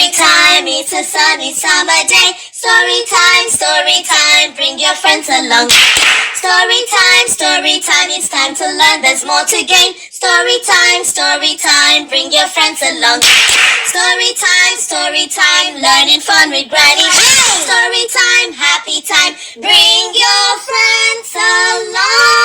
Story time, it's a sunny summer day. Story time, bring your friends along. Story time, it's time to learn, there's more to gain. Story time, bring your friends along. Story time, learning fun with Granny. Story time, happy time, bring your friends along.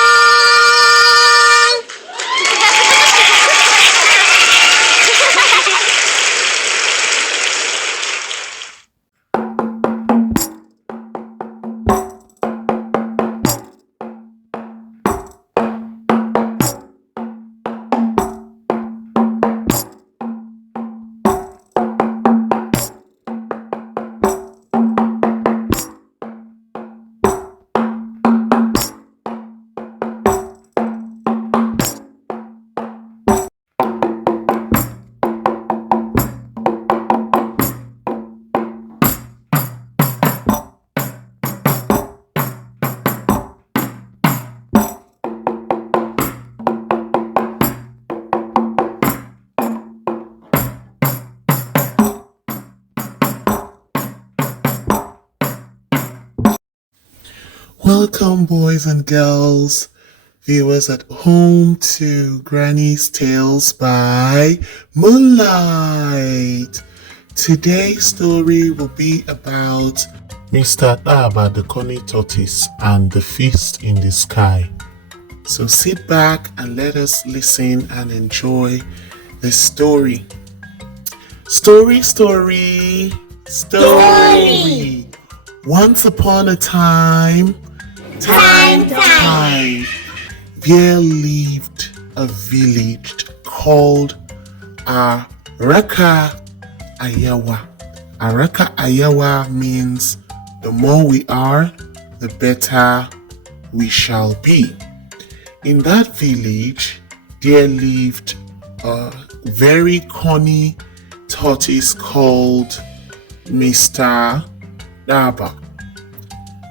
Welcome, boys and girls, viewers at home, to Granny's Tales by Moonlight. Today's story will be about Mr. Daaba, the Cunny Tourtise, and the feast in the sky. So sit back and let us listen and enjoy the story. Story. Once upon a time, there lived a village called Araka Ayawa. Araka Ayawa means the more we are, the better we shall be. In that village, there lived a very cunning tortoise called Mr. Daaba.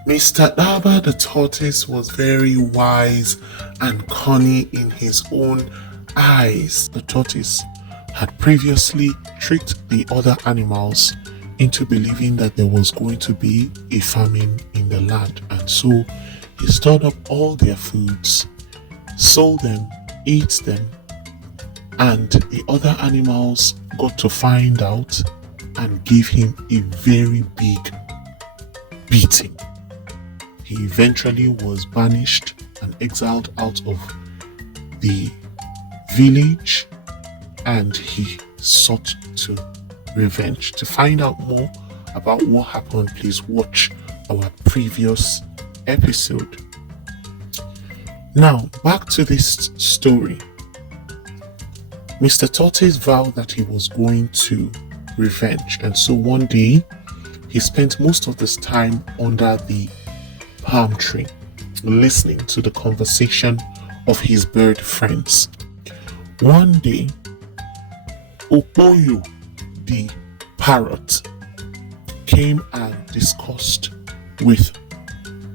Mr. Daaba the tortoise was very wise and cunning in his own eyes. The tortoise had previously tricked the other animals into believing that there was going to be a famine in the land, and so he stored up all their foods, sold them, ate them, and the other animals got to find out and gave him a very big beating. He eventually was banished and exiled out of the village, and he sought to revenge. To find out more about what happened, please watch our previous episode. Now, back to this story. Mr. Tourtise vowed that he was going to revenge, and so one day he spent most of his time under the palm tree listening to the conversation of his bird friends. One day, Opoyo the parrot came and discussed with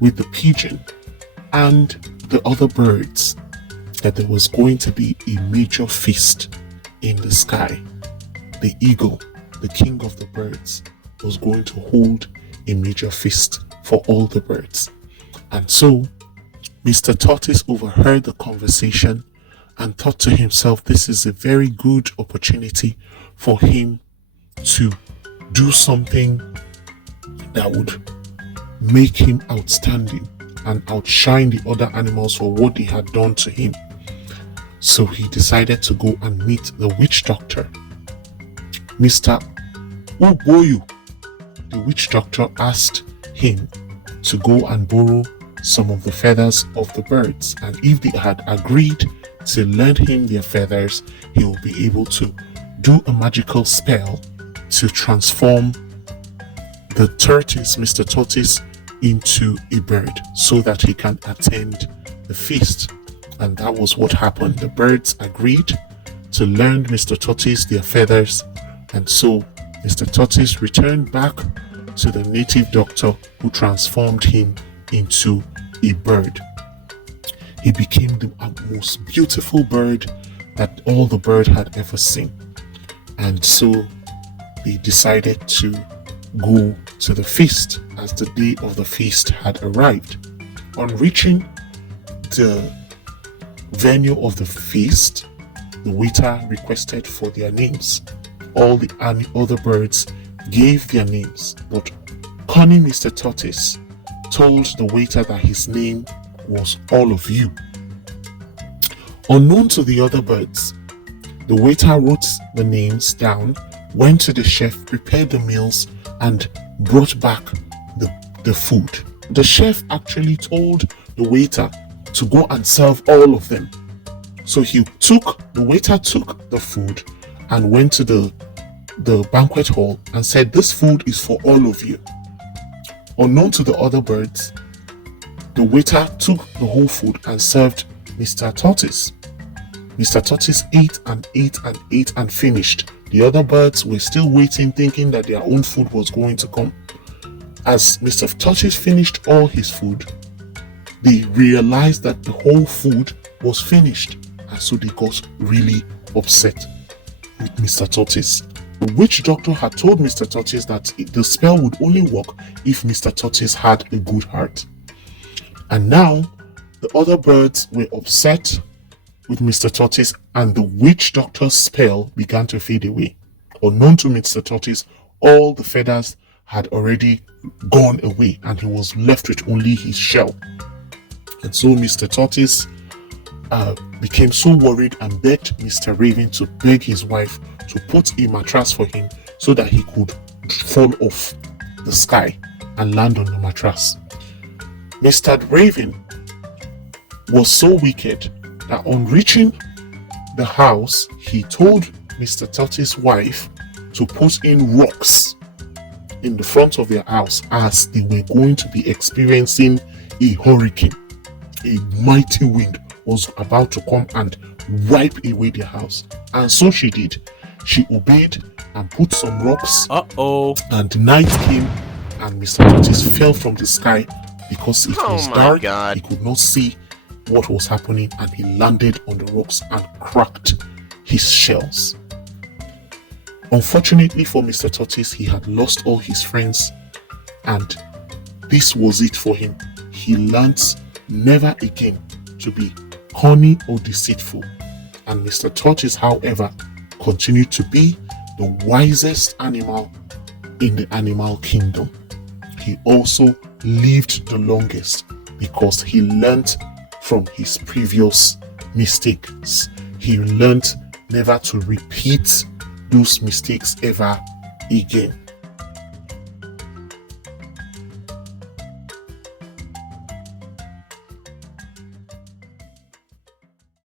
the pigeon and the other birds that there was going to be a major feast in the sky. The eagle, the king of the birds, was going to hold a major feast for all the birds. And so Mr. Tourtise overheard the conversation and thought to himself, this is a very good opportunity for him to do something that would make him outstanding and outshine the other animals for what they had done to him. So he decided to go and meet the witch doctor. Mr. Uboyu, the witch doctor, asked him to go and borrow some of the feathers of the birds, and if they had agreed to lend him their feathers, he will be able to do a magical spell to transform the tortoise, Mr. Tourtise, into a bird so that he can attend the feast. And that was what happened. The birds agreed to lend Mr. Tourtise their feathers, and so Mr. Tourtise returned back to the native doctor, who transformed him into a bird. He became the most beautiful bird that all the bird had ever seen. And so they decided to go to the feast as the day of the feast had arrived. On reaching the venue of the feast, the waiter requested for their names. All the other birds gave their names, but Cunny Mr. Tourtise told the waiter that his name was all of you. Unknown to the other birds, the waiter wrote the names down, went to the chef, prepared the meals, and brought back the food. The chef actually told the waiter to go and serve all of them. So the waiter took the food and went to the banquet hall and said, "This food is for all of you." Unknown to the other birds, the waiter took the whole food and served Mr. Tourtise. Mr. Tourtise ate and ate and ate and finished. The other birds were still waiting, thinking that their own food was going to come. As Mr. Tourtise finished all his food, they realized that the whole food was finished, and so they got really upset with Mr. Tourtise. The witch doctor had told Mr. Tourtise that the spell would only work if Mr. Tourtise had a good heart. And now the other birds were upset with Mr. Tourtise, and the witch doctor's spell began to fade away. Unknown to Mr. Tourtise, all the feathers had already gone away and he was left with only his shell. And so Mr. Tourtise became so worried and begged Mr. Raven to beg his wife to put a mattress for him so that he could fall off the sky and land on the mattress. Mr. Raven was so wicked that on reaching the house, he told Mr. Tourtise's wife to put in rocks in the front of their house as they were going to be experiencing a hurricane. A mighty wind was about to come and wipe away their house. And so she did. She obeyed and put some rocks. And night came and Mr. Tourtise fell from the sky because it was dark. God. He could not see what was happening, and he landed on the rocks and cracked his shells. Unfortunately for Mr. Tourtise, he had lost all his friends, and this was it for him. He learnt never again to be cunning or deceitful. And Mr. Tourtise, however, continued to be the wisest animal in the animal kingdom. He also lived the longest because he learnt from his previous mistakes. He learnt never to repeat those mistakes ever again.